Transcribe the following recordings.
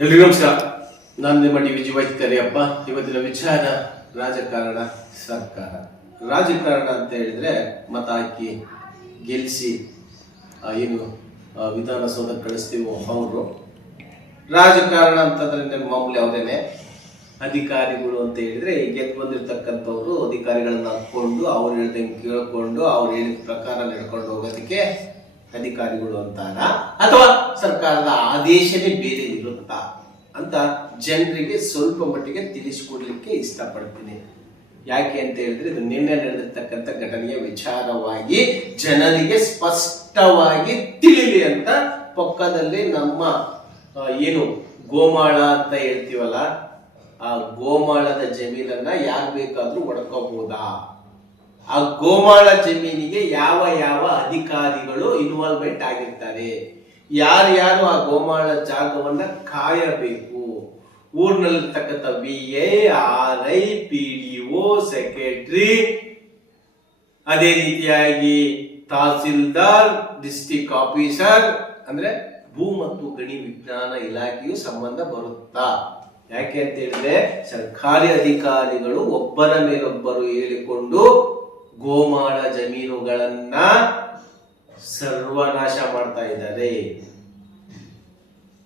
ಎಲ್ರಿಗೂ ನಮಸ್ಕಾರ. ನಾನು ನಿಮ್ಮ ಡಿ ವಿಜಿ ವೈದ್ಯರಿಯಪ್ಪ. ಇವತ್ತಿನ ವಿಚಾರ ರಾಜಕಾರಣ, ಸರ್ಕಾರ. ರಾಜಕಾರಣ ಅಂತ ಹೇಳಿದ್ರೆ ಮತ ಹಾಕಿ ಗೆಲ್ಲಿಸಿ ಏನು ವಿಧಾನಸೌಧ ಕಳಿಸ್ತೀವೋ ಅವರು ರಾಜಕಾರಣ ಅಂತಂದ್ರೆ ಮಾಮೂಲಿ ಅವರೇನೆ. ಅಧಿಕಾರಿಗಳು ಅಂತ ಹೇಳಿದ್ರೆ ಗೆದ್ದು ಬಂದಿರ್ತಕ್ಕಂಥವ್ರು ಅಧಿಕಾರಿಗಳನ್ನ ಹಾಕೊಂಡು ಅವ್ರು ಹೇಳ್ದಂಗೆ ಕೇಳ್ಕೊಂಡು ಅವ್ರು ಹೇಳಿದ ಪ್ರಕಾರ ನಡ್ಕೊಂಡು ಹೋಗೋದಕ್ಕೆ ಅಧಿಕಾರಿಗಳು ಅಂತಾರ, ಅಥವಾ ಸರ್ಕಾರದ ಆದೇಶನೇ ಬೇರೆ ಇರುತ್ತಾ ಅಂತ ಜನರಿಗೆ ಸ್ವಲ್ಪ ಮಟ್ಟಿಗೆ ತಿಳಿಸಿಕೊಡ್ಲಿಕ್ಕೆ ಇಷ್ಟಪಡ್ತೀನಿ. ಯಾಕೆ ಅಂತ ಹೇಳಿದ್ರೆ ಇದು ನಿನ್ನೆ ನಡೆದಿರ್ತಕ್ಕಂಥ ಘಟನೆಯ ವಿಚಾರವಾಗಿ ಜನರಿಗೆ ಸ್ಪಷ್ಟವಾಗಿ ತಿಳಿಲಿ ಅಂತ ಪಕ್ಕದಲ್ಲಿ ನಮ್ಮ ಏನು ಗೋಮಾಳ ಅಂತ ಹೇಳ್ತೀವಲ್ಲ, ಆ ಗೋಮಾಳದ ಜಮೀನನ್ನ ಯಾರು ಬೇಕಾದ್ರೂ ಒಡ್ಕೋಬಹುದಾ, ಆ ಗೋಮಾಳ ಜಮೀನಿಗೆ ಯಾವ ಯಾವ ಅಧಿಕಾರಿಗಳು ಇನ್ವಾಲ್ವ್ಮೆಂಟ್ ಆಗಿರ್ತಾರೆ, ಯಾರ್ಯಾರು ಆ ಗೋಮಾಳ ಜಾಗವನ್ನ ಕಾಯಬೇಕು, ಊರಿನಲ್ಲಿರ್ತಕ್ಕಂಥ VA, RI, PDO, ಸೆಕ್ರೆಟರಿ, ಅದೇ ರೀತಿಯಾಗಿ ತಹಸೀಲ್ದಾರ್, ಡಿಸ್ಟ್ರಿಕ್ಟ್ ಆಫೀಸರ್, ಅಂದ್ರೆ ಭೂ ಮತ್ತು ಗಣಿ ವಿಜ್ಞಾನ ಇಲಾಖೆಯು ಸಂಬಂಧ ಬರುತ್ತಾ. ಯಾಕೆ ಅಂತ ಹೇಳಿದ್ರೆ ಸರ್ಕಾರಿ ಅಧಿಕಾರಿಗಳು ಒಬ್ಬರ ಮೇಲೊಬ್ಬರು ಹೇಳಿಕೊಂಡು ಗೋಮಾಳ ಜಮೀನುಗಳನ್ನ ಸರ್ವನಾಶ ಮಾಡ್ತಾ ಇದ್ದಾರೆ.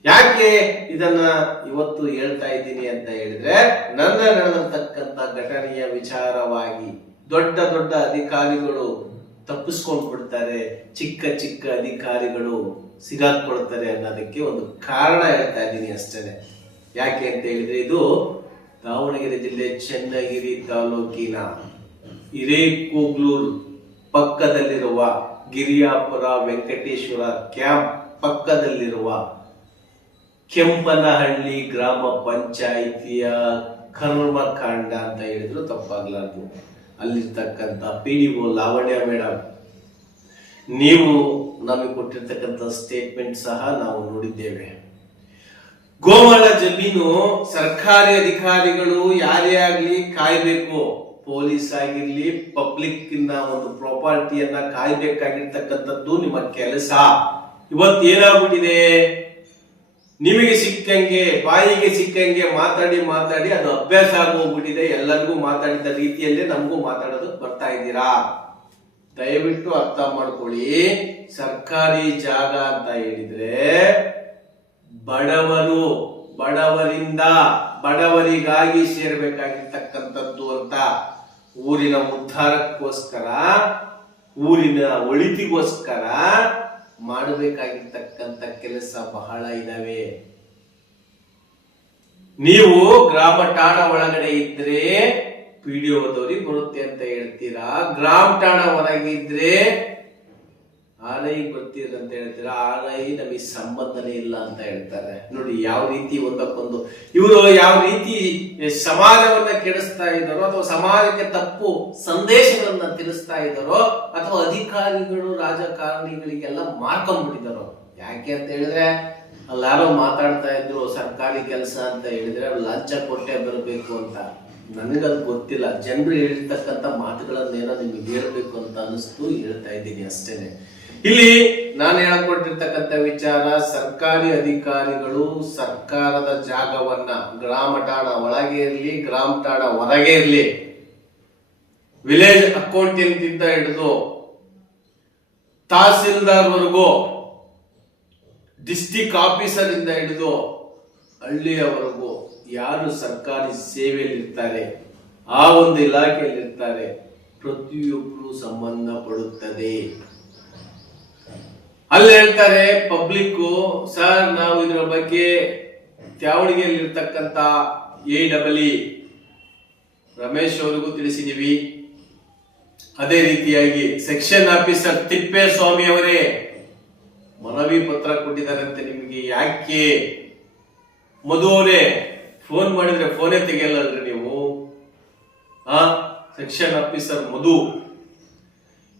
ಯಾಕೆ ಇದನ್ನ ಇವತ್ತು ಹೇಳ್ತಾ ಇದ್ದೀನಿ ಅಂತ ಹೇಳಿದ್ರೆ, ನನ್ನ ನಡೆದಿರ್ತಕ್ಕಂಥ ಘಟನೆಯ ವಿಚಾರವಾಗಿ ದೊಡ್ಡ ದೊಡ್ಡ ಅಧಿಕಾರಿಗಳು ತಪ್ಪಿಸ್ಕೊಂಡು ಬಿಡ್ತಾರೆ, ಚಿಕ್ಕ ಚಿಕ್ಕ ಅಧಿಕಾರಿಗಳು ಸಿಗಾಕೊಳ್ತಾರೆ ಅನ್ನೋದಕ್ಕೆ ಒಂದು ಕಾರಣ ಹೇಳ್ತಾ ಇದ್ದೀನಿ ಅಷ್ಟೇ. ಯಾಕೆ ಅಂತ ಹೇಳಿದ್ರೆ ಇದು ದಾವಣಗೆರೆ ಜಿಲ್ಲೆ ಚನ್ನಗಿರಿ ತಾಲೂಕಿನ ಹಿರೇಕೋಗ್ಲೂರು ಪಕ್ಕದಲ್ಲಿರುವ ಗಿರಿಯಾಪುರ ವೆಂಕಟೇಶ್ವರ ಕ್ಯಾಂಪ್ ಪಕ್ಕದಲ್ಲಿರುವ ಕೆಂಪನಹಳ್ಳಿ ಗ್ರಾಮ ಪಂಚಾಯಿತಿಯ ಕರ್ಮಕಾಂಡ ಅಂತ ಹೇಳಿದ್ರು ತಪ್ಪಾಗ್ಲಾರ್ದು. ಅಲ್ಲಿರ್ತಕ್ಕಂಥ PDO ಲಾವಣ್ಯ ಮೇಡಮ್, ನೀವು ನಮಗೆ ಕೊಟ್ಟಿರ್ತಕ್ಕಂಥ ಸ್ಟೇಟ್ಮೆಂಟ್ ಸಹ ನಾವು ನೋಡಿದ್ದೇವೆ. ಗೋಮಾಳ ಜಮೀನು ಸರ್ಕಾರಿ ಅಧಿಕಾರಿಗಳು ಯಾರೇ ಆಗ್ಲಿ ಕಾಯ್ಬೇಕು, ಪೊಲೀಸ್ ಆಗಿರ್ಲಿ, ಪಬ್ಲಿಕ್ ಇಂದ ಒಂದು ಪ್ರಾಪರ್ಟಿಯನ್ನ ಕಾಯ್ಬೇಕಾಗಿರ್ತಕ್ಕಂಥದ್ದು ನಿಮ್ಮ ಕೆಲಸ. ಇವತ್ತು ಏನಾಗ್ಬಿಟ್ಟಿದೆ, ನಿಮಗೆ ಸಿಕ್ಕಂಗೆ ಬಾಯಿಗೆ ಸಿಕ್ಕಂಗೆ ಮಾತಾಡಿ ಮಾತಾಡಿ ಅದು ಅಭ್ಯಾಸ ಆಗೋಗ್ಬಿಟ್ಟಿದೆ. ಎಲ್ಲರಿಗೂ ಮಾತಾಡಿದ ರೀತಿಯಲ್ಲೇ ನಮಗೂ ಮಾತಾಡೋದಕ್ಕೆ ಬರ್ತಾ ಇದ್ದೀರಾ. ದಯವಿಟ್ಟು ಅರ್ಥ ಮಾಡ್ಕೊಳ್ಳಿ, ಸರ್ಕಾರಿ ಜಾಗ ಅಂತ ಹೇಳಿದ್ರೆ ಬಡವರು ಬಡವರಿಂದ ಬಡವರಿಗಾಗಿ ಸೇರ್ಬೇಕಾಗಿರ್ತಕ್ಕಂಥದ್ದು ಅಂತ. ಊರಿನ ಉದ್ಧಾರಕ್ಕೋಸ್ಕರ, ಊರಿನ ಒಳಿತಿಗೋಸ್ಕರ ಮಾಡಬೇಕಾಗಿರ್ತಕ್ಕಂಥ ಕೆಲಸ ಬಹಳ ಇದಾವೆ. ನೀವು ಗ್ರಾಮ ಠಾಣ ಒಳಗಡೆ ಇದ್ರೆ PDOದವ್ರಿಗೆ ಬರುತ್ತೆ ಅಂತ ಹೇಳ್ತೀರಾ, ಗ್ರಾಮ ಠಾಣ ಹೊರಗೆ ಇದ್ರೆ RI ಬರ್ತೀರ ಅಂತ ಹೇಳ್ತೀರಾ, RI ನಮಗೆ ಸಂಬಂಧನೇ ಇಲ್ಲ ಅಂತ ಹೇಳ್ತಾರೆ. ನೋಡಿ ಯಾವ ರೀತಿ ಒಂದಕ್ಕೊಂದು ಇವರು ಯಾವ ರೀತಿ ಸಮಾಜವನ್ನ ಕೆಡಿಸ್ತಾ ಇದ್ದಾರೋ, ಅಥವಾ ಸಮಾಜಕ್ಕೆ ತಪ್ಪು ಸಂದೇಶಗಳನ್ನ ತಿಳಿಸ್ತಾ ಇದ್ದಾರೋ, ಅಥವಾ ಅಧಿಕಾರಿಗಳು ರಾಜಕಾರಣಿಗಳಿಗೆಲ್ಲ ಮಾರ್ಕೊಂಡ್ಬಿಟ್ಟಿದ್ದಾರೋ. ಯಾಕೆ ಅಂತ ಹೇಳಿದ್ರೆ ಅಲ್ಲಾರೋ ಮಾತಾಡ್ತಾ ಇದ್ರು ಸರ್ಕಾರಿ ಕೆಲಸ ಅಂತ ಹೇಳಿದ್ರೆ ಲಂಚ ಕೊಟ್ಟೆ ಬರಬೇಕು ಅಂತ. ನನಗದು ಗೊತ್ತಿಲ್ಲ, ಜನರು ಹೇಳಿರ್ತಕ್ಕಂಥ ಮಾತುಗಳನ್ನೇನೋ ನಿಮ್ಗೆ ಹೇಳ್ಬೇಕು ಅಂತ ಅನಿಸ್ತು, ಹೇಳ್ತಾ ಇದ್ದೀನಿ ಅಷ್ಟೇನೆ. ಇಲ್ಲಿ ನಾನು ಹೇಳ್ಕೊಟ್ಟಿರ್ತಕ್ಕಂಥ ವಿಚಾರ, ಸರ್ಕಾರಿ ಅಧಿಕಾರಿಗಳು ಸರ್ಕಾರದ ಜಾಗವನ್ನ ಗ್ರಾಮ ಠಾಣ ಒಳಗೆ ಇರಲಿ, ಗ್ರಾಮ ಠಾಣ ಹೊರಗೆ ಇರಲಿ, ವಿಲೇಜ್ ಅಕೌಂಟೆಂಟ್ ಇಂದ ಹಿಡಿದು ತಹಸೀಲ್ದಾರ್ ವರೆಗೂ, ಡಿಸ್ಟ್ರಿಕ್ಟ್ ಆಫೀಸರ್ ಇಂದ ಹಿಡಿದು ಹಳ್ಳಿಯವರೆಗೂ ಯಾರು ಸರ್ಕಾರಿ ಸೇವೆಯಲ್ಲಿ ಇರ್ತಾರೆ, ಆ ಒಂದು ಇಲಾಖೆಯಲ್ಲಿ ಇರ್ತಾರೆ, ಪ್ರತಿಯೊಬ್ಬರು ಸಂಬಂಧ ಪಡುತ್ತದೆ. ಅಲ್ಲಿ ಹೇಳ್ತಾರೆ ಪಬ್ಲಿಕ್, ಸರ್ ನಾವು ಇದರ ಬಗ್ಗೆ ತ್ಯಾವಣಿಗೆಯಲ್ಲಿ ಇರ್ತಕ್ಕಂಥ AEE ರಮೇಶ್ ಅವರಿಗೂ ತಿಳಿಸಿದೀವಿ. ಅದೇ ರೀತಿಯಾಗಿ ಸೆಕ್ಷನ್ ಆಫೀಸರ್ ತಿಪ್ಪೇಸ್ವಾಮಿ ಅವರೇ ಮನವಿ ಪತ್ರ ಕೊಟ್ಟಿದ್ದಾರಂತೆ ನಿಮಗೆ. ಯಾಕೆ ಮಧು ಅವರೇ ಫೋನ್ ಮಾಡಿದ್ರೆ ಫೋನೇ ತೆಗೆಯಲ್ಲಲ್ರಿ ನೀವು? ಸೆಕ್ಷನ್ ಆಫೀಸರ್ ಮಧು,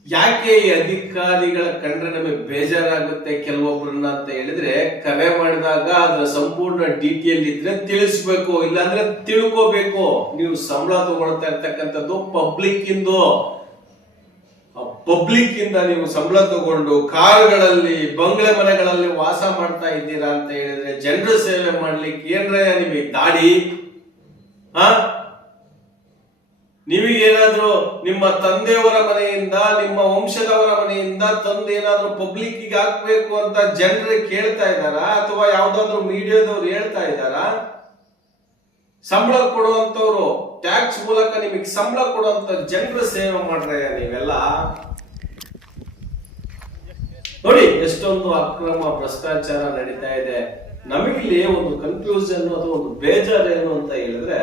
ಯಾಕೆ ಈ ಅಧಿಕಾರಿಗಳ ಕಂಡ್ರೆ ನಮಗೆ ಬೇಜಾರಾಗುತ್ತೆ ಕೆಲವೊಬ್ಬರನ್ನ ಅಂತ ಹೇಳಿದ್ರೆ, ಕರೆ ಮಾಡಿದಾಗ ಅದರ ಸಂಪೂರ್ಣ ಡೀಟೇಲ್ ಇದ್ರೆ ತಿಳಿಸ್ಬೇಕು, ಇಲ್ಲಾಂದ್ರೆ ತಿಳ್ಕೋಬೇಕು. ನೀವು ಸಂಬಳ ತಗೊಳ್ತಾ ಇರ್ತಕ್ಕಂಥದ್ದು ಪಬ್ಲಿಕ್ ಇಂದು, ಆ ಪಬ್ಲಿಕ್ ಇಂದ ನೀವು ಸಂಬಳ ತಗೊಂಡು ಕಾರುಗಳಲ್ಲಿ ಬಂಗ್ಲೆ ಮನೆಗಳಲ್ಲಿ ವಾಸ ಮಾಡ್ತಾ ಇದ್ದೀರಾ ಅಂತ ಹೇಳಿದ್ರೆ ಜನರ ಸೇವೆ ಮಾಡ್ಲಿಕ್ಕೆ ಏನ್ರ ನಿಮಗೆ ದಾಡಿ? ನೀವಿಗೇನಾದ್ರೂ ನಿಮ್ಮ ತಂದೆಯವರ ಮನೆಯಿಂದ ನಿಮ್ಮ ವಂಶದವರ ಮನೆಯಿಂದ ತಂದು ಏನಾದ್ರೂ ಪಬ್ಲಿಕ್ ಗೆ ಹಾಕ್ಬೇಕು ಅಂತ ಜನರು ಕೇಳ್ತಾ ಇದ್ದಾರಾ ಅಥವಾ ಯಾವ್ದಾದ್ರು ಮೀಡಿಯಾದವ್ರು ಹೇಳ್ತಾ ಇದ್ದಾರಾ? ಸಂಬಳ ಕೊಡುವಂತವ್ರು ಟ್ಯಾಕ್ಸ್ ಮೂಲಕ ನಿಮಗೆ ಸಂಬಳ ಕೊಡುವಂತ ಜನರ ಸೇವೆ ಮಾಡ್ರೆ ನೀವೆಲ್ಲ ನೋಡಿ ಎಷ್ಟೊಂದು ಅಕ್ರಮ ಭ್ರಷ್ಟಾಚಾರ ನಡೀತಾ ಇದೆ. ನಮಗಿಲ್ಲಿ ಒಂದು ಕನ್ಫ್ಯೂಷನ್ ಅಥವಾ ಒಂದು ಬೇಜಾರೇನು ಅಂತ ಹೇಳಿದ್ರೆ,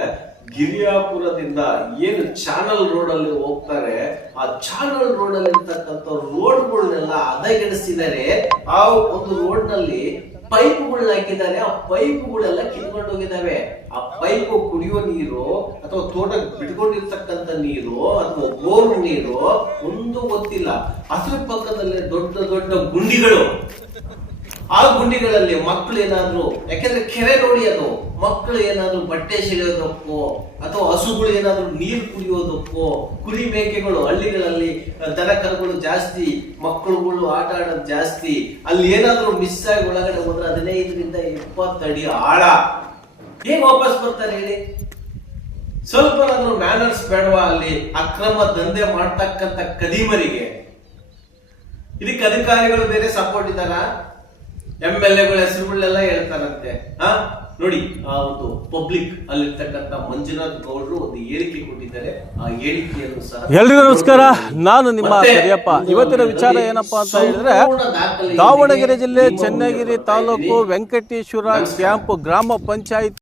ಗಿರಿಯಾಪುರದಿಂದ ಏನು ಚಾನಲ್ ರೋಡ್ ಅಲ್ಲಿ ಹೋಗ್ತಾರೆ, ಆ ಚಾನಲ್ ರೋಡ್ ಅಲ್ಲಿ ಇರ್ತಕ್ಕಂಥ ರೋಡ್ಗಳನ್ನೆಲ್ಲ ಹದಗೆಡಿಸಿದ್ದಾರೆ. ಆ ಒಂದು ರೋಡ್ ನಲ್ಲಿ ಪೈಪ್ಗಳನ್ನ ಹಾಕಿದ್ದಾರೆ. ಆ ಪೈಪ್ಗಳೆಲ್ಲ ಕಿತ್ಕೊಂಡು ಹೋಗಿದ್ದಾವೆ. ಆ ಪೈಪ್ ಕುಡಿಯೋ ನೀರು ಅಥವಾ ತೋಟಕ್ಕೆ ಬಿಟ್ಕೊಂಡಿರ್ತಕ್ಕಂಥ ನೀರು ಅಥವಾ ಬೋರ್ ನೀರು ಒಂದು ಗೊತ್ತಿಲ್ಲ. ಅದ್ರ ಪಕ್ಕದಲ್ಲಿ ದೊಡ್ಡ ದೊಡ್ಡ ಗುಂಡಿಗಳು. ಆ ಗುಂಡಿಗಳಲ್ಲಿ ಮಕ್ಕಳು ಏನಾದ್ರು, ಯಾಕಂದ್ರೆ ಕೆರೆ ನೋಡಿ ಅದು, ಮಕ್ಕಳು ಏನಾದ್ರು ಬಟ್ಟೆ ಸೆಳೆಯೋದಕ್ಕೋ ಅಥವಾ ಹಸುಗಳು ಏನಾದ್ರು ನೀರು ಕುಡಿಯೋದಕ್ಕೋ, ಕುರಿ ಮೇಕೆಗಳು ಹಳ್ಳಿಗಳಲ್ಲಿ ದನ ಕರುಗಳು ಜಾಸ್ತಿ, ಮಕ್ಕಳುಗಳು ಆಟ ಆಡೋದು ಜಾಸ್ತಿ, ಅಲ್ಲಿ ಏನಾದ್ರು ಮಿಸ್ ಆಗಿ ಒಳಗಡೆ ಹೋದ್ರೆ 15ರಿಂದ 20 ಅಡಿ ಆಳ. ಹೇಗೆ ವಾಪಸ್ ಬರ್ತಾರೆ ಹೇಳಿ? ಸ್ವಲ್ಪನಾದ್ರೂ ಮ್ಯಾನರ್ಸ್ ಬೇಡವಾ ಅಲ್ಲಿ ಅಕ್ರಮ ದಂಧೆ ಮಾಡ್ತಕ್ಕಂಥ ಕದಿಮರಿಗೆ? ಇದಕ್ಕೆ ಅಧಿಕಾರಿಗಳು ಬೇರೆ ಸಪೋರ್ಟ್ ಇದ್ದಾರ? MLAಗಳ ಹೆಸರುಗಳೆಲ್ಲ ಹೇಳ್ತಾರಂತೆ. ನೋಡಿ, ಆ ಒಂದು ಪಬ್ಲಿಕ್ ಅಲ್ಲಿರ್ತಕ್ಕಂಥ ಮಂಜುನಾಥ್ ಗೌಡ್ರು ಒಂದು ಹೇಳಿಕೆ ಕೊಟ್ಟಿದ್ದಾರೆ. ಆ ಹೇಳಿಕೆಯನ್ನು ಸಹ ಎಲ್ರಿಗೂ ನಮಸ್ಕಾರ, ನಾನು ನಿಮ್ಮ ಕರಿಯಪ್ಪ. ಇವತ್ತಿನ ವಿಚಾರ ಏನಪ್ಪಾ ಅಂತ ಹೇಳಿದ್ರೆ, ದಾವಣಗೆರೆ ಜಿಲ್ಲೆ ಚೆನ್ನಗಿರಿ ತಾಲೂಕು ವೆಂಕಟೇಶ್ವರ ಕ್ಯಾಂಪ್ ಗ್ರಾಮ ಪಂಚಾಯತ್